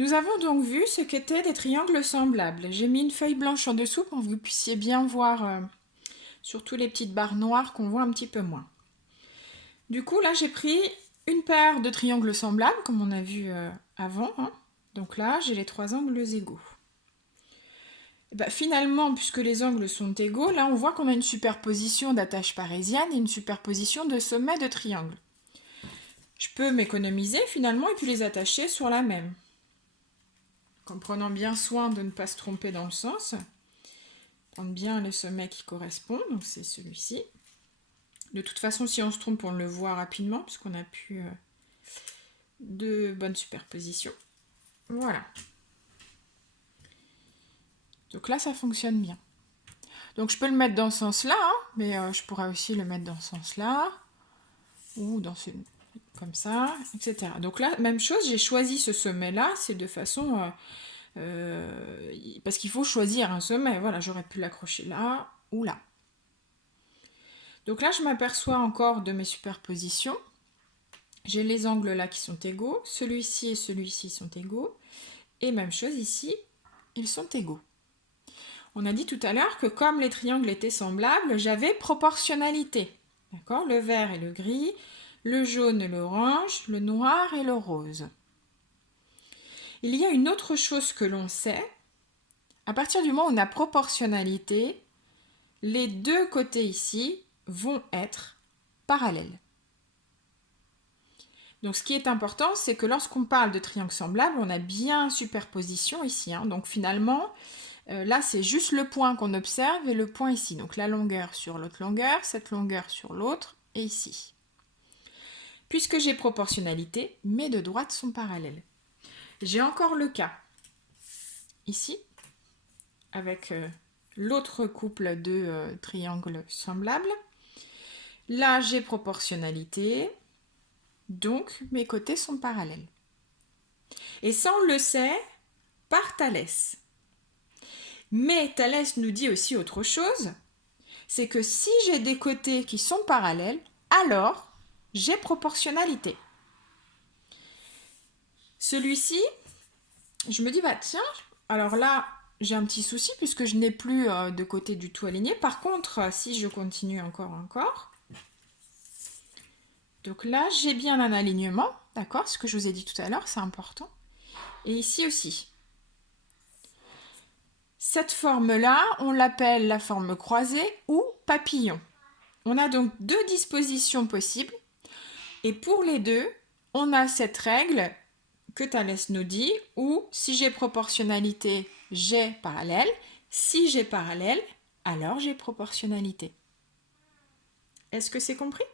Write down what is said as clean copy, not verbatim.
Nous avons donc vu ce qu'étaient des triangles semblables. J'ai mis une feuille blanche en dessous pour que vous puissiez bien voir surtout les petites barres noires qu'on voit un petit peu moins. Du coup, là, j'ai pris une paire de triangles semblables, comme on a vu avant. Donc là, j'ai les 3 angles égaux. Et ben, finalement, puisque les angles sont égaux, là, on voit qu'on a une superposition d'attaches parisiennes et une superposition de sommets de triangles. Je peux m'économiser finalement et puis les attacher sur la même. En prenant bien soin de ne pas se tromper dans le sens. Prendre bien le sommet qui correspond, donc c'est celui-ci. De toute façon, si on se trompe, on le voit rapidement, puisqu'on a plus de bonnes superpositions. Voilà. Donc là, ça fonctionne bien. Donc je peux le mettre dans ce sens-là, mais je pourrais aussi le mettre dans ce sens-là, ou dans ce... comme ça, etc. Donc là, même chose, j'ai choisi ce sommet-là, c'est de façon... parce qu'il faut choisir un sommet, voilà, j'aurais pu l'accrocher là ou là. Donc là, je m'aperçois encore de mes superpositions. J'ai les angles là qui sont égaux, celui-ci et celui-ci sont égaux, et même chose ici, ils sont égaux. On a dit tout à l'heure que comme les triangles étaient semblables, j'avais proportionnalité. D'accord ? Le vert et le gris, le jaune et l'orange, le noir et le rose. Il y a une autre chose que l'on sait. À partir du moment où on a proportionnalité, les deux côtés ici vont être parallèles. Donc ce qui est important, c'est que lorsqu'on parle de triangle semblable, on a bien superposition ici. Donc finalement, là c'est juste le point qu'on observe et le point ici. Donc la longueur sur l'autre longueur, cette longueur sur l'autre et ici. Puisque j'ai proportionnalité, mes deux droites sont parallèles. J'ai encore le cas ici, avec l'autre couple de triangles semblables. Là j'ai proportionnalité. Donc, mes côtés sont parallèles. Et ça, on le sait par Thalès. Mais Thalès nous dit aussi autre chose, c'est que si j'ai des côtés qui sont parallèles, alors j'ai proportionnalité. Celui-ci, je me dis, bah tiens, alors là, j'ai un petit souci puisque je n'ai plus de côté du tout aligné. Par contre, si je continue encore, donc là, j'ai bien un alignement, d'accord? Ce que je vous ai dit tout à l'heure, c'est important. Et ici aussi. Cette forme-là, on l'appelle la forme croisée ou papillon. On a donc deux dispositions possibles. Et pour les deux, on a cette règle que Thalès nous dit, où si j'ai proportionnalité, j'ai parallèle. Si j'ai parallèle, alors j'ai proportionnalité. Est-ce que c'est compris ?